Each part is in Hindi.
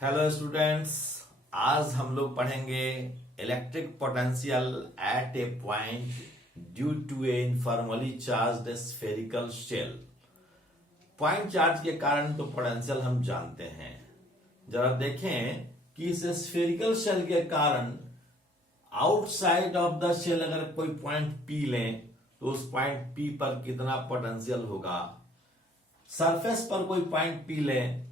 Hello students. आज हम लोग पढ़ेंगे electric potential at a point due to a uniformly charged spherical shell. Point charge के कारण तो पोटेंशियल हम जानते हैं। जरा देखें कि इस स्फेरिकल शेल के कारण आउटसाइड ऑफ द शेल अगर कोई पॉइंट पी लें तो उस पॉइंट पी पर कितना पोटेंशियल होगा। सरफेस पर कोई पॉइंट पी लें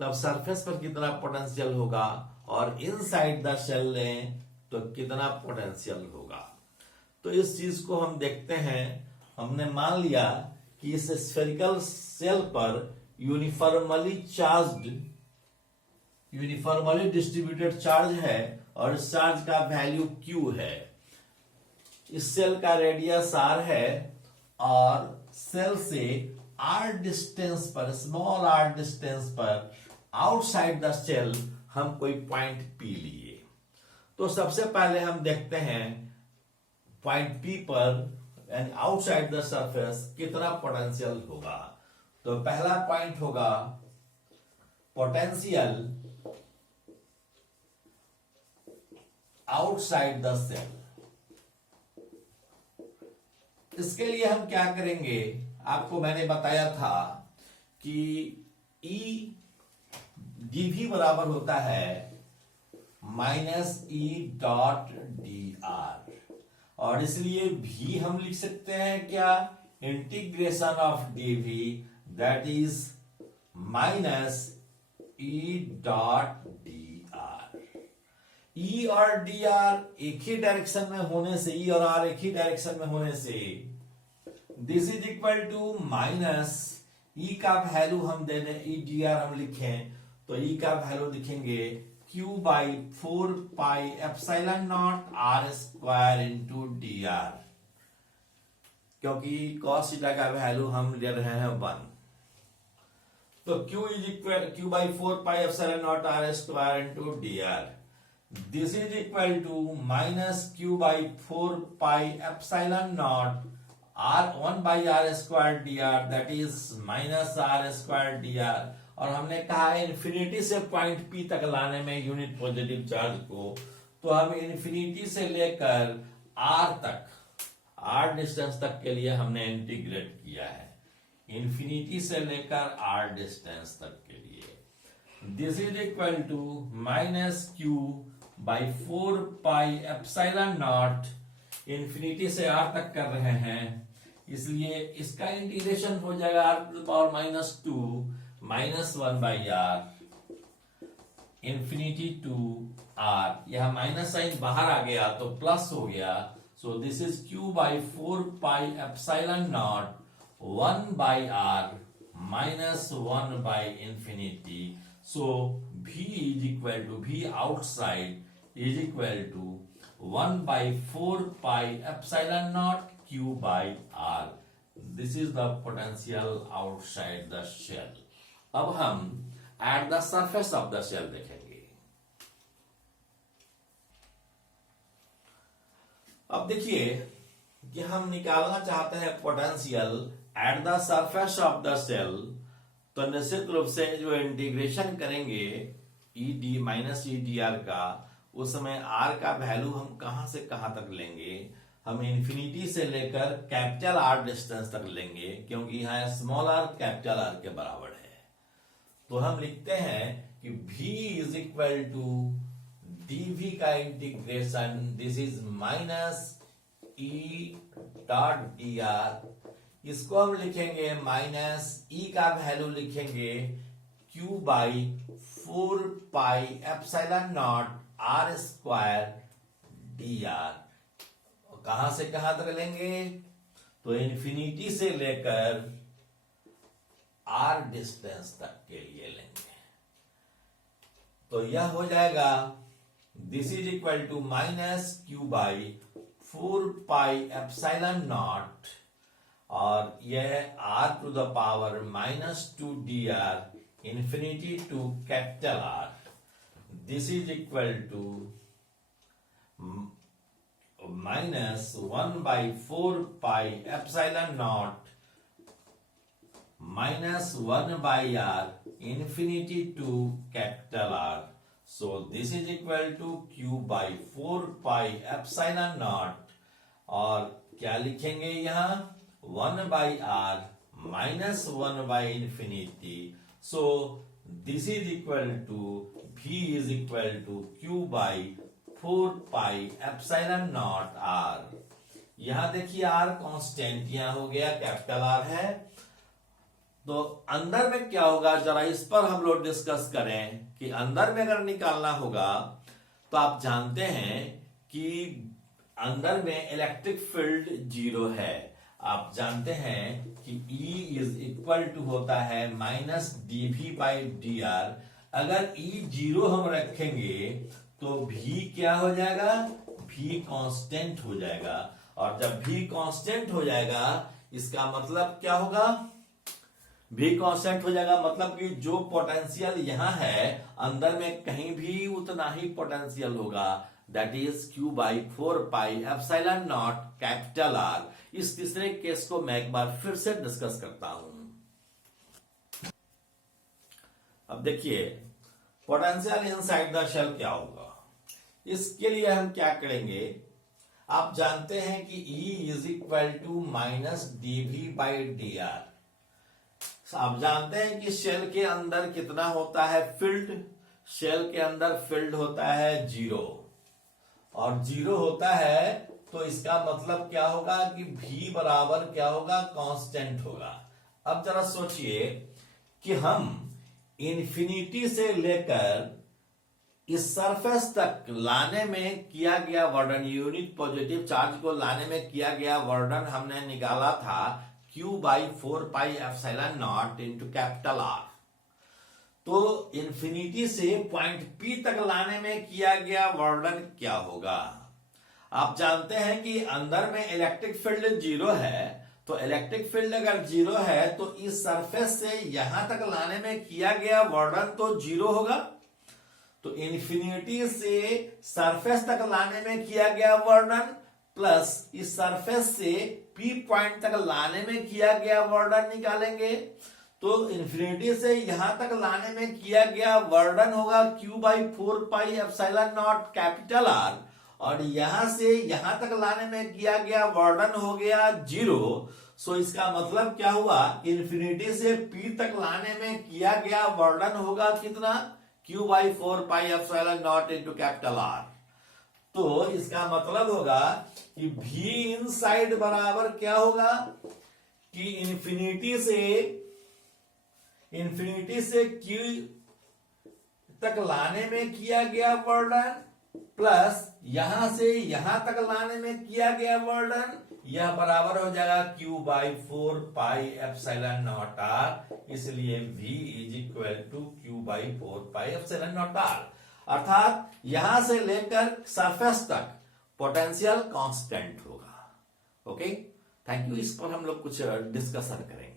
तब सरफेस पर कितना पोटेंशियल होगा, और इनसाइड द शेल लें तो कितना पोटेंशियल होगा। तो इस चीज को हम देखते हैं। हमने मान लिया कि इस स्फेरिकल शेल पर यूनिफॉर्मली डिस्ट्रीब्यूटेड चार्ज है और इस चार्ज का वैल्यू Q है। इस सेल का रेडियस R है और सेल से R डिस्टेंस पर, स्मॉल R डिस्टेंस पर आउटसाइड द सेल हम कोई पॉइंट P लिए। तो सबसे पहले हम देखते हैं पॉइंट P पर यानी आउटसाइड द सरफेस कितना पोटेंशियल होगा। तो पहला पॉइंट होगा पोटेंशियल आउटसाइड द सेल। इसके लिए हम क्या करेंगे, आपको मैंने बताया था कि E dV बराबर होता है -E.dr, और इसलिए भी हम लिख सकते हैं क्या, integration of dV that is -E.dr। E और dr एक ही डायरेक्शन में होने से, E और R एक ही डायरेक्शन में होने से this is equal to minus E का वैल्यू हम दे दें, E.dr हम लिखें तो E का वैल्यू लिखेंगे Q/4πε0r² इंटू dr, क्योंकि cos थीटा का वैल्यू हम ले रहे हैं 1। तो Q is equal Q/4πε0r² into dr। This is equal to -Q/4πε0r1/r² that is -r²dr। और हमने कहा इन्फिनिटी से पॉइंट P तक लाने में यूनिट पॉजिटिव चार्ज को, तो हम इन्फिनिटी से लेकर R तक, R डिस्टेंस तक के लिए हमने इंटीग्रेट किया है, इन्फिनिटी से लेकर R डिस्टेंस तक के लिए। This is equal to -Q/4πε0, infinity से R तक कर रहे हैं इसलिए इसका इंटीग्रेशन हो जाएगा r⁻², -1/r infinity to R। यह माइनस साइन बाहर आ गया तो प्लस हो गया। So this is Q/4πε0 1/r -1/infinity। So V is equal to, V outside is equal to 1/4πε0 Q/r। This is the potential outside the shell. अब हम at the surface of the shell देखेंगे। अब देखिए कि हम निकालना चाहते हैं potential at the surface of the cell, तो निश्चित रूप से जो इंटीग्रेशन करेंगे -E.dr का, उस समय R का वैल्यू हम कहां से कहां तक लेंगे, हम इन्फिनिटी से लेकर कैपिटल R डिस्टेंस तक लेंगे, क्योंकि यहां स्मॉल r कैपिटल R के बराबर है। तो हम लिखते हैं कि V is equal to dV का इंटीग्रेशन, दिस इज -E.dr। इसको हम लिखेंगे E का वैल्यू लिखेंगे Q/4πε0r²dr। कहां से कहां तक लेंगे, तो इन्फिनिटी से लेकर R डिस्टेंस तक के लिए लेंगे। तो यह हो जाएगा, this is equal to -Q/4πε0 और यह r⁻²dr infinity to capital R। This is equal to -1/4πε0 minus 1 by r infinity to capital R. So this is equal to q by 4 pi epsilon naught, और क्या लिखेंगे यहाँ 1 by r minus 1 by infinity. So this is equal to v is equal to q by 4 pi epsilon naught r. यहां देखिए r कांस्टेंट यहां हो गया, कैपिटल R है, तो अंदर में क्या होगा जरा इस पर हम लोग डिस्कस करें कि अंदर में अगर निकालना होगा तो आप जानते हैं कि अंदर में इलेक्ट्रिक फील्ड 0 है। आप जानते हैं कि E इज इक्वल टू होता है माइनस dv बाई dr। अगर E 0 हम रखेंगे तो V क्या हो जाएगा, V कांस्टेंट हो जाएगा, और जब V कांस्टेंट हो जाएगा इसका मतलब क्या होगा, V कांस्टेंट हो जाएगा मतलब कि जो पोटेंशियल यहां है अंदर में कहीं भी उतना ही पोटेंशियल होगा, that is q by 4 pi epsilon not capital R। इस तीसरे केस को मैं एक बार फिर से डिस्कस करता हूं। अब देखिए पोटेंशियल इनसाइड द शेल क्या होगा, इसके लिए हम क्या करेंगे, आप जानते हैं कि E is equal to minus dv by dr। आप जानते हैं कि शेल के अंदर कितना होता है फील्ड, शेल के अंदर फील्ड होता है 0, और 0 होता है तो इसका मतलब क्या होगा कि V बराबर क्या होगा, कांस्टेंट होगा। अब जरा सोचिए कि हम इन्फिनिटी से लेकर इस सरफेस तक लाने में किया गया वर्डन, यूनिट पॉजिटिव चार्ज को लाने में किया गया वर्डन हमने निकाला था q by 4 pi epsilon not into capital R। तो इन्फिनिटी से पॉइंट P तक लाने में किया गया वर्डन क्या होगा। आप जानते हैं कि अंदर में इलेक्ट्रिक फील्ड 0 है, तो इलेक्ट्रिक फील्ड अगर 0 है तो इस सरफेस से यहां तक लाने में किया गया वर्डन तो 0 होगा। तो इन्फिनिटी से सरफेस तक लाने में किया गया वर्डन प्लस इस सरफेस से P पॉइंट तक लाने में किया गया वर्डन निकालेंगे, तो इन्फिनिटी से यहां तक लाने में किया गया वर्डन होगा q by 4 pi epsilon not capital R, और यहां से यहां तक लाने में किया गया वर्डन हो गया 0। सो इसका मतलब क्या हुआ, इन्फिनिटी से P तक लाने में किया गया वर्डन होगा कितना, q by 4 pi epsilon not into capital R। तो इसका मतलब होगा कि V इनसाइड बराबर क्या होगा कि इन्फिनिटी से Q तक लाने में किया गया वर्डन प्लस यहां से यहां तक लाने में किया गया वर्डन, यह बराबर हो जाएगा q by 4 pi epsilon naught R। इसलिए V is equal to q by 4 pi epsilon naught R, अर्थात यहां से लेकर सरफेस तक पोटेंशियल कांस्टेंट होगा। Okay, thank you. इस पर हम लोग कुछ डिस्कशन करेंगे।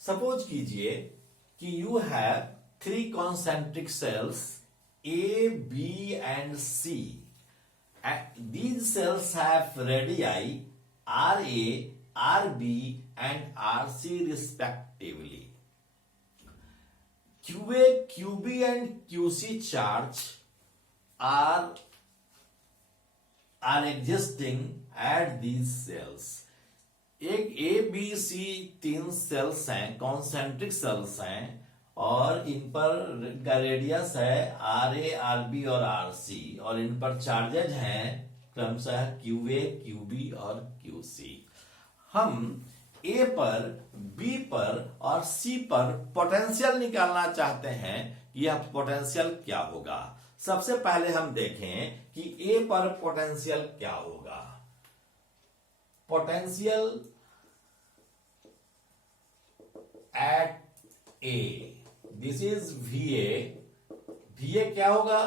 सपोज कीजिए कि you have 3 concentric shells A, B and C. These cells have radii RA, RB and RC respectively. QA, QB and QC charge are existing at these cells. एक A, B, C 3 सेल्स हैं, कॉन्सेंट्रिक सेल्स हैं, और इन पर का रेडियस है RA, RB और RC, और इन पर चार्जेज हैं क्रमशः QA, QB और QC। हम A पर, B पर और C पर पोटेंशियल निकालना चाहते हैं, यह पोटेंशियल क्या होगा। सबसे पहले हम देखें कि A पर पोटेंशियल क्या होगा। Potential eight A, this is VA। VA क्या होगा,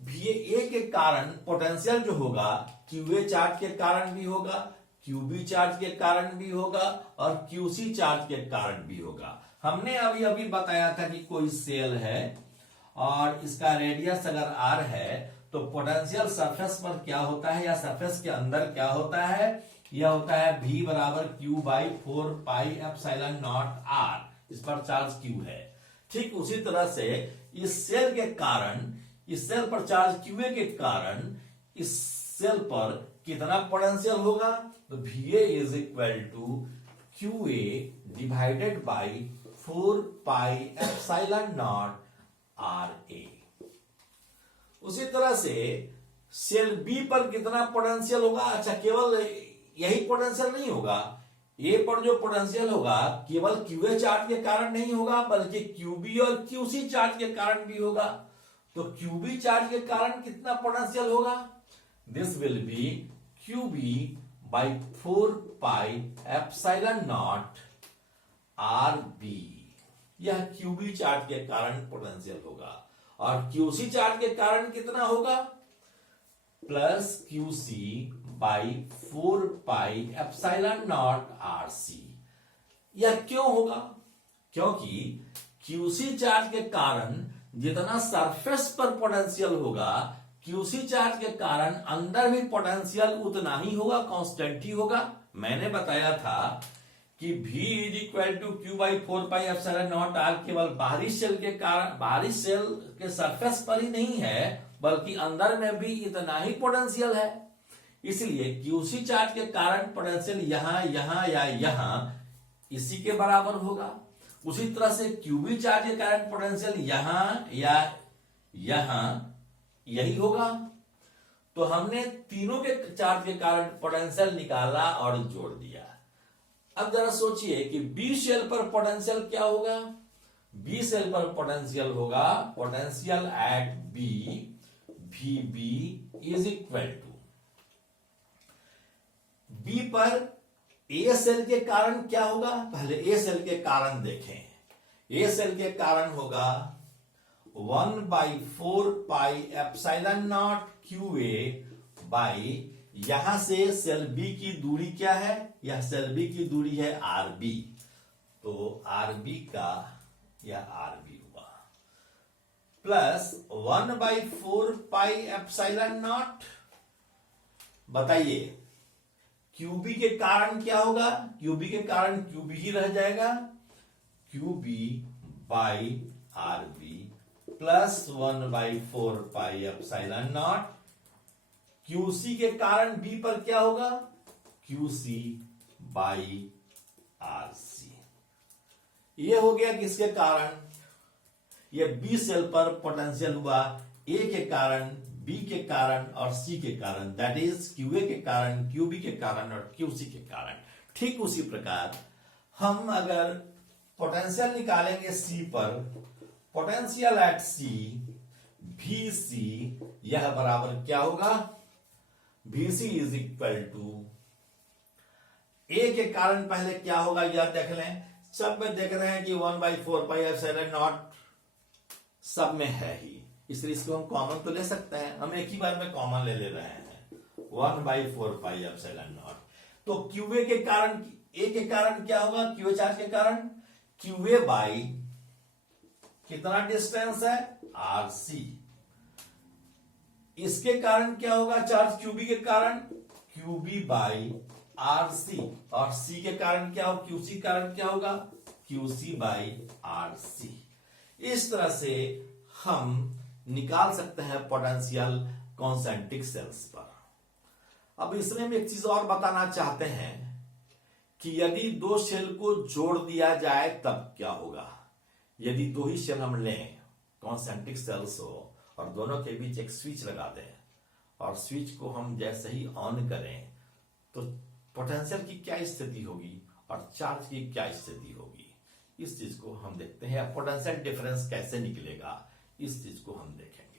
VA के कारण पोटेंशियल जो होगा QA चार्ज के कारण भी होगा, QB चार्ज के कारण भी होगा और QC चार्ज के कारण भी होगा। हमने अभी अभी बताया था कि कोई सेल है और इसका रेडियस अगर R है तो पोटेंशियल सरफेस पर क्या होता है या सरफेस के अंदर क्या होता है, यह होता है V बराबर Q by 4 pi epsilon naught R, इस पर चार्ज Q है। ठीक उसी तरह से इस सेल के कारण, इस सेल पर चार्ज QA के कारण इस सेल पर कितना पोटेंशियल होगा, तो VA is equal to QA divided by 4 pi epsilon naught RA। उसी तरह से सेल बी पर कितना पोटेंशियल होगा, अच्छा केवल यही पोटेंशियल नहीं होगा, ए पर जो पोटेंशियल होगा केवल क्यूए चार्ज के कारण नहीं होगा बल्कि क्यूबी और क्यूसी चार्ज के कारण भी होगा। तो क्यूबी चार्ज के कारण कितना पोटेंशियल होगा, this will be Q B by 4 pi epsilon naught R B. यह क्यूबी चार्ज के कारण पोटेंशियल होगा। और क्यूसी चार्ज के कारण कितना होगा, plus Q C by 4 pi epsilon naught R C. यह क्यों होगा, क्योंकि क्यूसी चार्ज के कारण जितना सरफेस पर पोटेंशियल होगा, क्यूसी चार्ज के कारण अंदर भी पोटेंशियल उतना ही होगा, कांस्टेंट ही होगा। मैंने बताया था कि V is equal to Q by 4 pi epsilon naught R केवल बाहरी शेल के कारण, बाहरी शेल के सरफेस पर ही नहीं है बल्कि अंदर में भी इतना ही पोटेंशियल है। इसलिए क्यूसी चार्ज के कारण पोटेंशियल यहां यहां या यहां इसी के बराबर होगा। उसी तरह से क्यूबी चार्ज के कारण पोटेंशियल यहां या यहां यही होगा। तो हमने तीनों के चार्ज के कारण पोटेंशियल निकाला और जोड़ दिया। अब जरा सोचिए कि बी सेल पर पोटेंशियल क्या होगा, बी सेल पर पोटेंशियल होगा, potential at B V B is equal to, B पर ए सेल के कारण क्या होगा, पहले ए सेल के कारण देखें। ए सेल के कारण होगा 1 by 4 pi epsilon not Q A by, यहां से सेल बी की दूरी क्या है, यह सेल बी की दूरी है आर बी, तो आर बी का यह आर बी हुआ, plus 1 by 4 pi epsilon not. बताइए क्यूबी के कारण क्या होगा, क्यूबी के कारण क्यूबी ही रह जाएगा, Q B by R B plus 1 by 4 pi epsilon naught. Q C के कारण बी पर क्या होगा, क्यूसी बाई आर सी। ये हो गया किसके कारण, ये बी सेल पर पोटेंशियल हुआ ए के कारण, बी के कारण और सी के कारण, दैट इज क्यूए के कारण, क्यूबी के कारण और क्यूसी के कारण। ठीक उसी प्रकार हम अगर पोटेंशियल निकालेंगे सी पर, पोटेंशियल एट सी वी सी, यह बराबर क्या होगा, VC इज इक्वल टू, ए के कारण पहले क्या होगा यह देख लें, सब में देख रहे हैं कि 1 बाई 4 पाई एप्सिलॉन नॉट सब में है ही, इसलिए इसको हम कॉमन तो ले सकते हैं, हम एक ही बार में कॉमन ले रहे हैं 1 बाई 4 पाई एप्सिलॉन नॉट। तो क्यूए के कारण, ए के कारण क्या होगा, क्यूए चार्ज के कारण क्यूए बाई कितना डिस्टेंस है आर सी, इसके कारण क्या होगा चार्ज क्यूबी के कारण क्यूबी बाई आर सी, और सी के कारण क्या हो, क्यूसी कारण क्या होगा क्यूसी बाई आर सी। इस तरह से हम निकाल सकते हैं पोटेंशियल कॉन्सेंट्रिक सेल्स पर। अब इसमें हम एक चीज और बताना चाहते हैं कि यदि दो सेल को जोड़ दिया जाए तब क्या होगा। यदि दो ही सेल हम लें, कॉन्सेंट्रिक सेल्स हो, और दोनों के बीच एक स्विच लगा दें और स्विच को हम जैसे ही ऑन करें तो पोटेंशियल की क्या स्थिति होगी और चार्ज की क्या स्थिति होगी, इस चीज को हम देखते हैं। पोटेंशियल डिफरेंस कैसे निकलेगा, इस चीज को हम देखेंगे।